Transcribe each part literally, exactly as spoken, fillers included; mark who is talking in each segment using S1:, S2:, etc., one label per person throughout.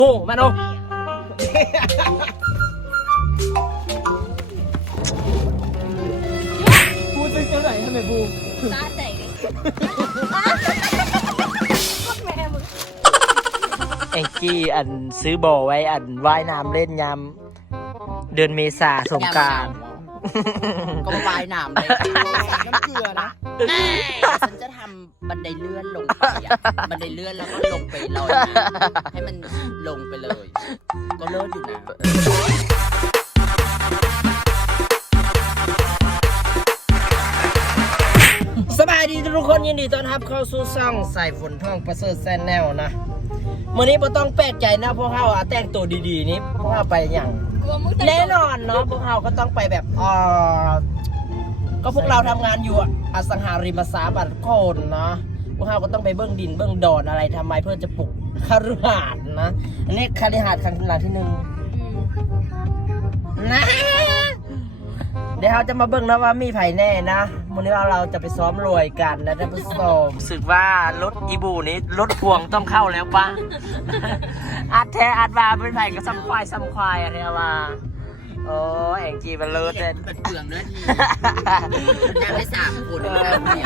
S1: โอ้มาโนบูตึงเท่าไหร่ทำไมบูตาใจดิแองจี้อันซื้อบ่อไว้อันว่ายน้ำเล่นยามเดือนเมษาสงกรานต์
S2: ก็ว่ายน้ำเลยน้ำเกลือนะฉันจะทำบันไดเลื่อนลงไปอ่ะบันไดเลื่อนแล้วก็ลงไปลอยให้มันลงไปเลยก็เลิศอยู่นะ
S1: สบายดีทุกคนยินดีต้อนรับเข้าสู่ช่องสายฝนท่องประเสริฐแซนแนลนะวันนี้ไม่ต้องแปลกใจนะพวกเขาแต่งตัวดีๆนี้พวกเขาไปอย่างแน่นอนเนาะพวกเขาก็ต้องไปแบบเออก็พวกเราทำงานอยู่อสังหาริมทรัพย์บัตรโคนเนาะพวกเขาก็ต้องไปเบื้องดินเบื้องดอนอะไรทำไมเพื่อจะปลุกคฤหาสน์นะอันนี้คฤหาสน์ครั้งหลังที่หนึ่งนะเดี๋ยวเราจะมาเบิ่งนะว่ามีไผ่แน่นะวันนี้เราจะไปซ้อมรวยกันนะท่านผู้ชมรู้สึกว่ารถอีบูนี้รถพวงต้องเข้าแล้วปะอัดแท้อัดมาเป็นไผ่ก็ซ้ำควายซ้ำควายอะไรมาโอ้แองจีมันเลิศเลย
S2: เป็นเปลืองเนื้อทีนั่งได้สามคนเนี่ย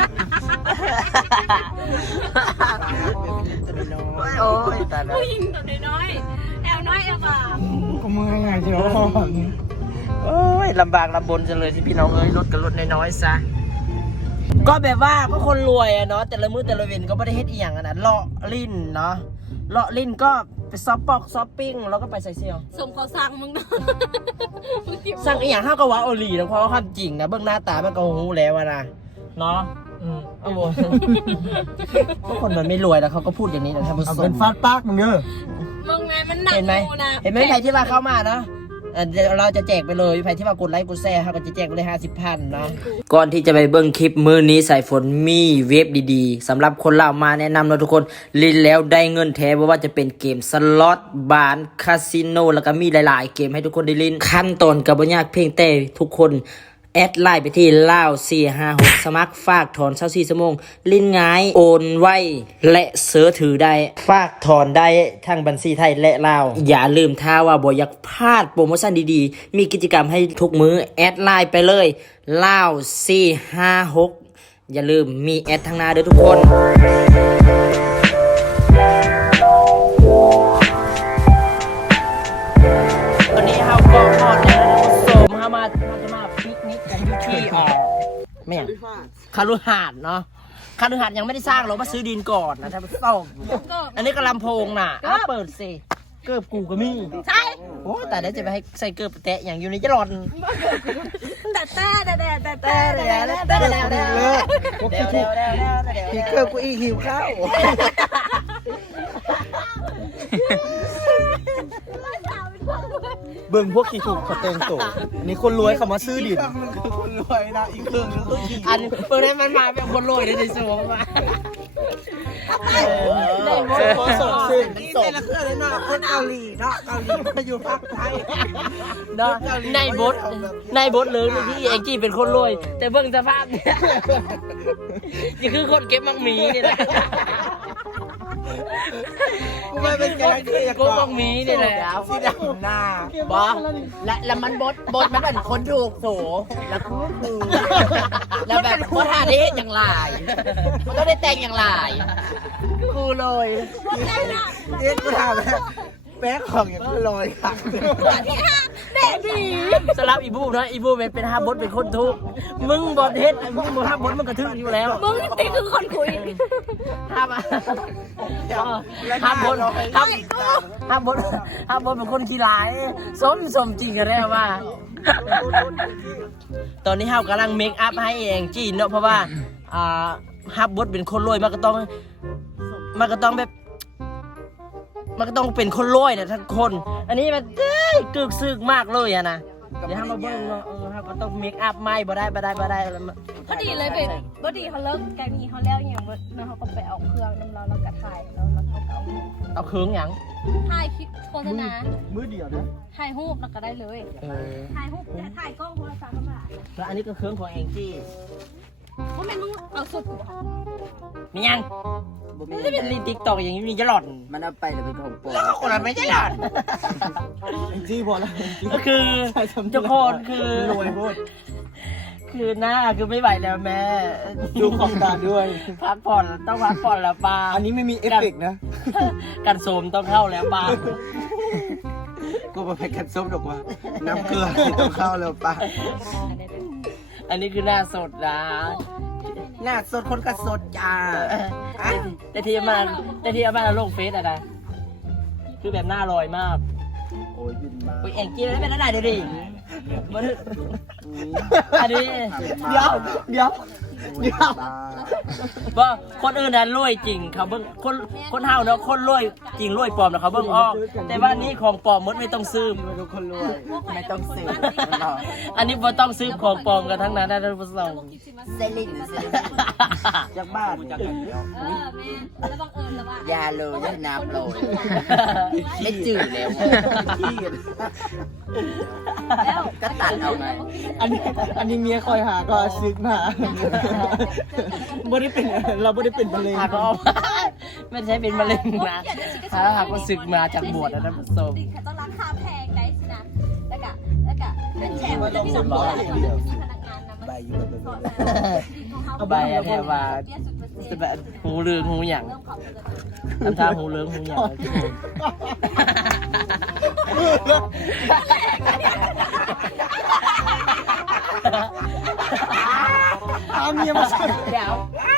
S1: โอ้ยแต่ละ
S3: ผู้หญิงตัวน้อยแอลน้อยแอลบ่า
S1: ก็มือไงเชียวโอ้ยลำบากลำบนจังเลยที่พี่น้องเอ้ยรถกับรถน้อยๆซะก็แบบว่าก็คนรวยอะเนาะแต่ละมื้อแต่ละเวนก็ไม่ได้เฮ็ดอีหยังอะนะเลาะลิ้นเนาะเลาะลิ้นก็ไปซอปปอกซอปปิ้งแล้วก็ไปใส่เซียว
S3: ส่งขอสั่งมึงนะ
S1: สั่งอีหยังห้าก็ว่าโอลีนะเพราะว่าความจริงนะเบื้องหน้าตามันก็หูแล้วนะเนาะอืมเอาโว้พวกคนมันไม่รวยแล้วเขาก็พูดอย่างนี้นะท่านผู้ชม
S4: เป็นฟาดปากมึงเนอะ
S3: มึงไงมันหนัก
S1: เห็นไหมเห็นไหมใครที่ว่าเข้ามาเนาะเราจะแจกไปเลยใครที่ว่ากดไลค์กดแชร์เขาก็จะแจกไปเลยห้าสิบพันเนาะก่อนที่จะไปเบิ้งคลิปมือนี้สายฝนมีเว็บดีๆสำหรับคนเรามาแนะนำเราทุกคนลินแล้วได้เงินแท้เพราะว่าจะเป็นเกมสล็อตบาร์คาสิโนแล้วก็มีหลายๆเกมให้ทุกคนได้ลินขั้นตอนกับบรรยากเพียงแต่ทุกคนแอดไลน์ไปที่ล่าวสี่ห้าหกสมัครฝากถอนเช่าสี่ชั่วโมงลิ้นง่ายโอนไวและเสือถือได้ฝากถอนได้ทั้งบัญชีไทยและลาวอย่าลืมถ้าว่าบ่อยากพลาดโปรโมชั่นดีๆมีกิจกรรมให้ทุกมื้อแอดไลน์ไปเลยล่าวสี่ห้าหกอย่าลืมมีแอดทางหน้าเด้อทุกคนวันนี้เฮาก็พอดแล้วโสมเฮามาที่ออกไม่อย่างคารุหาดเนาะคารุหาดยังไม่ได้สร้างเรามาซื้อดินก่อนนะท่านผู้ชมอันนี้ก็ลำโพงน่ะอ้าเปิดสิเกิบกูก็มี
S3: ใช่
S1: โอ้แต่ได้จะไปให้ใส่เกิบแตะอย่างอยู่ในจะหลอน
S3: แต่แต่แต่แต่แต่แต่แต่
S4: แต่
S3: แต่แต่
S4: แต่พี่เกิบกูอีหิวข้าวเบิ่งพวกขี้ถูกเขาเต็งโตอันนี้คนรวยเขามาซื้อดินคนรวยนะอีกเครื่องนึงต้องขี้
S1: อันเปิดให้มันมาแบบคนรวยเลยในสวงมา
S4: ได้หมดขอสอบซึ่งนี่แต่ละเครื่องเลยเนาะคนเกาหลีเนาะเกาหลีมาอยู่ภาคไทย
S1: เนาะในบทในบทเลยที่แองจี้เป็นคนรวยแต่เบิ่งสภาพเนี่ยนี่คือคนเก็บมังมีนี่แหละ
S4: กูไม่เป็นแกงเกลือ
S1: กูมังมีนี่แหละ
S4: ที่ดำหน้า
S2: บอและแล้วมันบดบดมันเป็นคนถูกโสแล้วคือคือแล้วแบบว่าท่านี้อย่างไรมันต้องได้แต่งอย่างไร
S1: กูเลย
S4: เอ๊ะกูถามแล้วแป๊กของอย่างกูลอยค่ะ
S3: เด็กดี
S1: สลับอีบูนะอีบูเป็นเป็นห้าบดเป็นคนทุกมึงบอดเฮ็ดมึงบอดห้าบดมันกระทึกอยู่แล้ว
S3: มึงนี่คือคนคุย
S1: ห้าบห้าบดห้าห้าบดห้าบดเป็นคนขี้ร้ายสมสมจริงกันแล้วว่าตอนนี้เฮากำลังเมคอัพให้เองจีนเนาะเพราะว่าอ่าฮับบดเป็นคนรวยมันก็ต้องมันก็ต้องแบบมันก็ต้องเป็นคนรวยนะทั้งคนอันนี้มันเอ้ยกึกซึกมากเลยอะนะเดี๋ยวทำมาเบิ้งเนาะเออครับก็ต้องเมคอัพไม่บ่ได้บ่ได้บ่ได้แล้ว
S3: พอดีเลยเป็นพอดีเขาเลิกแกมีเขาแล้วอย่างเมื่อเขาก็ไปเอาเครื่องน้ำเราแล้วก็ถ่ายแล้วแล้วเขาเอา
S1: เอาเครื่องอย่าง
S3: ถ่ายคลิปโฆษณา
S4: มือเดียวนะ
S3: ถ่ายรูปแล้วก็ได้เลยถ่ายรูปถ่ายกล้องโทรศัพท์มา
S1: แล้วอันนี้ก็เครื่องของแองจี้
S3: ว่าแม่มึงเอาสุดกูบอก
S1: มียัง
S2: บ่มี
S1: ไม่ได้เป็นลินติ๊กตอกอย่างนี้มีจะหลอด
S2: มันเอาไปแล้วเป็นของปลอม
S1: แล้วคนละไม่ใช่หลอด
S4: จี้พอแล้ว
S1: ก็คือทุกคนคือ
S4: รวยพูด
S1: คือหน้าคือไม่ไหวแล้วแม่
S4: ดูของตาด้วย
S1: พักผ่อนต้องพักผ่อนแล้วป้า
S4: อันนี้ไม่มีเอฟเฟกต์นะ
S1: กันโสมต้องเข้าแล้วป้า
S4: กูไปกันส้มดอกว่าน้ำเกลือที่ต้องเข้าแล้วป่ะ
S1: อันนี้คือหน้าสดนะ
S2: หน้าสดคนก็สดจ้า
S1: แต่ที่เอามาแต่ที่เอามาลงเฟซอะนะคือแบบหน้าลอยมาก
S2: โอ้ยบินมา
S1: โอ้ยเอ็งกี้แล้วเป็นอะไรเดี๋ยวดิมันอันนี้
S4: เดี๋ยวเดี๋ยวเดี๋ยว
S1: ว่าคนอื่นนั้นรวยจริงเขาเบิ่งคนคนเฮาเนาะคนรวยจริงรวยปลอมนะเขาเบิ่งออกแต่ว่านี่ของปลอมหมดไม่ต้องซื้อ
S4: ทุกคนรวย
S2: ไม่ต้องซื้อ
S1: อันนี้บ่ต้องซื้อของปลอมกันทั้งนั้นนะท่านผู้ชม
S2: เซลินเซลิน
S4: จากบ้าน
S3: เออแม่แล้วบังเอิญแล้วว่าย
S2: าเลยยาน้ำเลยไม่จืดแล้ว
S4: ขี้กัน
S3: แล้ว
S2: ก็ตัดเอาไง
S4: อันนี้อันนี้เมียคอยหาก็ซึกมาไม่ได้เป็นเราไม่ได้เป็นมะเร็ง
S1: หากก็เอาไม่ใช่เป็นมะเร็งนะถ้าหากว่าศึกมาจากบวชนะท่านผู้ชม
S3: ดิ่งต้องราคาแพงได้สินะแล้วก็แล้วก็เป็นแชร์ที่สมบูรณ์มีพนักงานนะมัน
S4: ใบอยู่แบบ
S1: ใบอะแทว่าจะแบบหูเรืองหูหยั่ง
S3: เริ่มขอบคุณ
S1: ทำท่าหูเรืองหูหยั่งเลยทุกคน
S4: เอาเมียมาใส่
S1: เดี๋ยว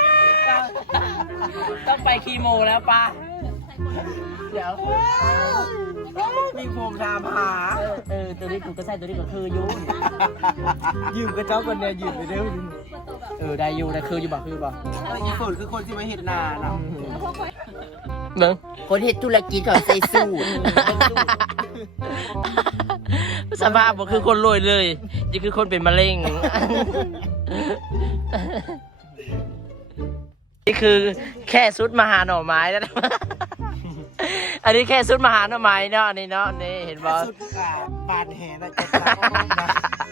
S1: ต้องไปคีโมแล้วป้าเดี๋ยว
S2: มีภูมิทามหา
S1: เออเออตัวนี้กูก็ใส่ตัวนี้ก็คืออยู
S4: ยืมกระเจ้ากันเนี่ยยืมไปเร็ว
S1: เออได้อยูได้คืออยู่บ่คือบ่
S2: อีฝนคือคนที่มาเห็นนาเนาะ
S1: เบิ้ง
S2: คนเห็นธุรกิจเขาใส่สูท
S1: สภาพบ่คือคนรวยเลยนี่คือคนเป็นมะเร็ง นี่คือแค่ซุดมาหาหน่อไม้นะ อันนี้แค่ซุดมาหาหน่อไม้เนาะอันนี่เนาะนี่เห็นบ่
S4: สุดขาปานแหนะจะตายนะ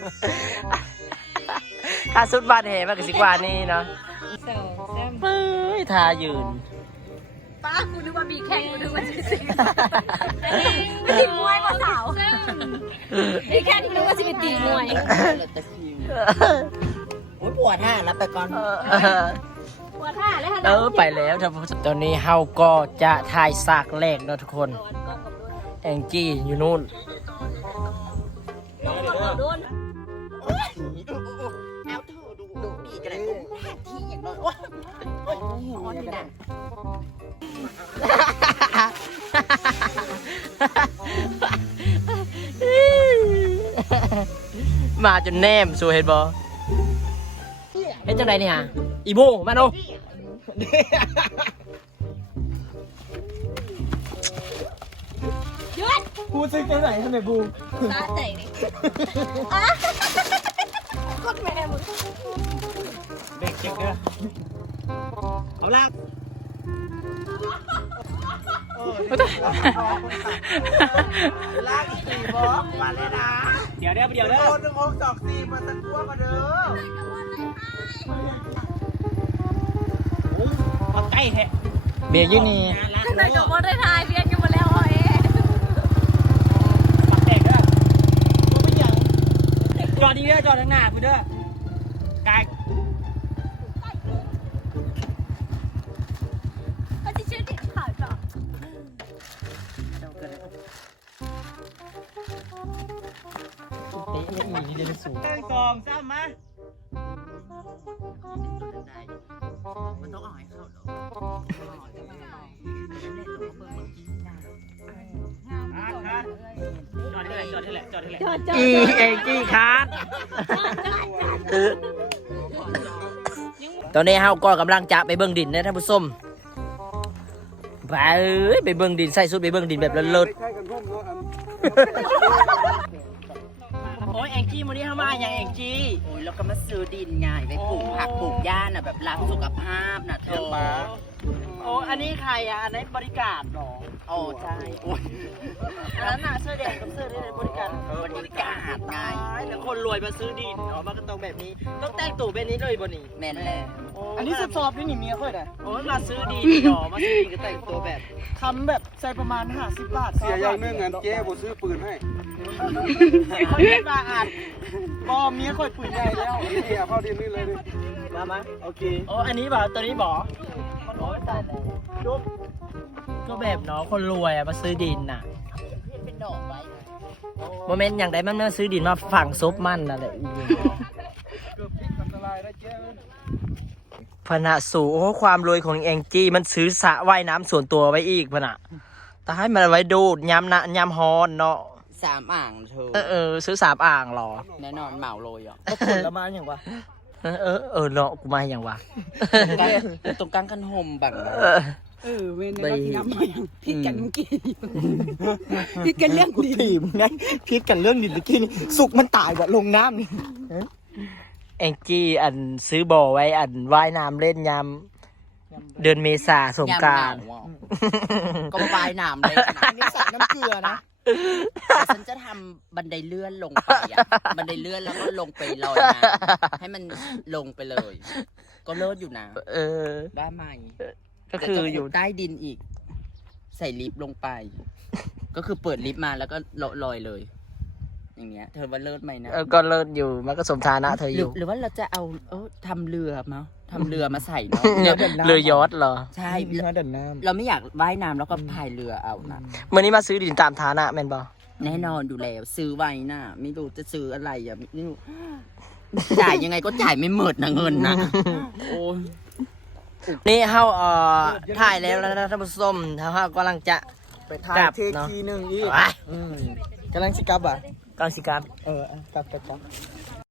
S1: ถ้าซุดบาดแหมันก็สิกว่านี่เนาะเฮ้ยทายืน
S3: ป้ากูนึกว่ามีแข่งกูนึกว่าจะสิไม่ตีมวยป่ะสาวมีแค่ที่นึกว่าจะไปตีมวย
S2: โอ้ยปวดห่าแล้วไปก่อน
S3: หัวท่าเลยค่ะ
S1: เออไปแล้วท่านผู้ชมตอนนี้เฮาก็จะถ่ายซากแรกเนาะทุกคน แองจี้อยู่นู่น
S3: โดน
S2: แอลเธอดูดูดีกันเลยที่อย่างน้อยโอ้ยโอ้ยร้อนอยู่นะ
S1: มาจนแนมสู้เห็นบ่เป็นจังไดเนี่ยอีโบมาโน
S3: หยุด
S4: พูดซึ้งจังไหนทำไมบู
S3: ตาใจนี่อ่ะกดไม่ได้มึง
S4: เด็กเด็กเด้อเอาลากลากอีกสี่บอกมาเลยนะ
S1: เดี๋ยวเดี๋ยวเดี๋ยวเดี๋ยว
S4: โดนหนึ่งหกสองสี่มาสักตัวมาเด้อ
S1: เอาใกล้แท้เบียร์ยี่นี่
S3: ข้างในกับว่าได้ทายเรียนกันมาแล้วเอ๊ะ
S1: ปักแตกเด้อบ่เป็นหยังจอดดีเด้อจอดข้างหน้ากูเด้อกาย
S3: เขาจะชื่อเด็กข่าวจ้ะ
S1: เตะไม่อีนี่เดี๋ยวมันสูง
S4: หนึ่งสองสามมา
S2: มันต้องเอาให้เข้าเนาะ
S1: จอดที่ไหนจอดที่ไหนจอดที่ไหนอีเองจี้คาร์ดตอนนี้เฮาก็กำลังจะไปเบิ่งดินนะท่านผู้ชมไปเอ้ยไปเบิ่งดินใส่สุดไปเบิ่งดินแบบเลิศๆโอ้ยแองจี้มื้อนี้เฮามาอย่างแองจี้
S2: โอ้ยแล้วก็มาซื้อดินไงไปปลูกผักปลูกหญ้าน่ะแบบรักสุขภาพน่ะเธอ
S1: โอ้อันนี้ใครอ่ะอันนี้บริการหรอ
S2: โอ้ใช่โอ้ย
S1: อันนั้นน่ะเสื้อแดงกับเสื้อนี่บริการ
S2: บริการอาดง่าย
S4: แล้วคนรวยมาซื้อดินอ๋อมันก็ต้องแบบนี้ต้องแต่งตัวแบบนี้เลยบ่นี่
S2: แม่นแหละ
S4: อันนี้สอบๆนี่นี่เมียค่อยได้โอ้ยมาซื้อดินหรอมาซื้อดินก็แต่งตัวแบบทำแบบใส่ประมาณห้าสิบบาท
S5: เสียอย่างหนึงอันเจ๊บ่ซื้อปืนให้
S4: เขาเรียกว่าอ่านบอเมียค่อยปืนใหญ่แล้ว
S5: นี่เอาเข้าดินนี่เลยดิ
S4: มามาโอเคโอ้อันนี้บ่ตัวนี้บ่มันโอ้ยตายแล้วจบก็แบบเนาะคนรวยอะมาซื้อดินน่ะ
S2: เป็นดอกไว้
S1: โมเมนต์อย่างใดมันมาซื้อดินมาฝังซบมันนั่นแหละ
S5: เกือบพลิกอันตรายนะเจ๊
S1: พนะสูโอ้ความรวยของแองจี้มันซื้อสระว่ายน้ำส่วนตัวไว้อีกพนะแต่ให้มันไว้ดูดยามนะยามฮอนเนาะ
S2: สามอ่างเธอ
S1: เออเออซื้อสามอ่างเหรอ
S2: แน่นอนเหมาเลยอ่ะ
S4: ก็ผลไม้อย่างวะ
S1: เออเออเออเนาะกูมาอย่างวะ
S2: ตรงกลางคันห่มบัง
S1: เออ
S6: เออเว้นแล้วที่น้ำมาอย่างพิดกันเมื่อกี้พิดกันเรื่อง
S4: กู
S6: ดิน
S4: ถีบงั้นพิดกันเรื่องดินตะกี้นี่สุกมันตายว่ะลงน้ำนี่
S1: แองจี้อันซื้อบ่อไว้อันว่ายน้ำเล่นยามเดือนเมษาสงกรานต์
S2: ยามหนาวอะก็ปลายหนามเลยนะ
S4: อันนี้สัตว์น้ำเกลือนะ
S2: แต่ฉันจะทำบันไดเลื่อนลงไปอ่ะ บันไดเลื่อนแล้วก็ลงไปลอยน้ำให้มันลงไปเลย ก็เลิศอยู่นะ
S1: เออ
S2: บ้าใหม่
S1: ก็คืออยู่
S2: แต่จะขุดใต้ดินอีก ใส่ลิฟต์ลงไป ก็คือเปิดลิฟต์มาแล้วก็ลอยเลย อย่างเงี้ย เธอว่าเลิศไหมนะ
S1: เออก็เลิศอยู่มันก็สมฐานะเธอ
S2: ห
S1: อ
S2: รือยู่ หรือว่าเราจะเอาเออทำเรือมั้งทำเรือมาใส่เนาะ
S1: เรือยอชต์เหรอ
S2: ใช่
S4: มีมาดันน้
S2: เราไม่อยากว่ายน้ำแล้วก็พายเรือเอานะ
S1: เมื่อนี้มาซื้อดินตามฐานะแม่นบอ
S2: แน่นอนอยู่แล้วซื้อไว้น่ะไม่รู้จะซื้ออะไรอ่ะไม่รู้จ่ายยังไงก็จ่ายไม่หมดนะเงินนะโอ้ย
S1: นี่เฮาเอ่อถ่ายแล้วนะท่านผู้ชมเฮาเฮากำลังจะ
S4: ำไปทายเทคทีหนึ่งอีก
S1: ไป
S4: อืมกำลังสิกลับอ่ะ
S1: กำลังสิครับ
S4: เอออ่ะกลับกลับกลับ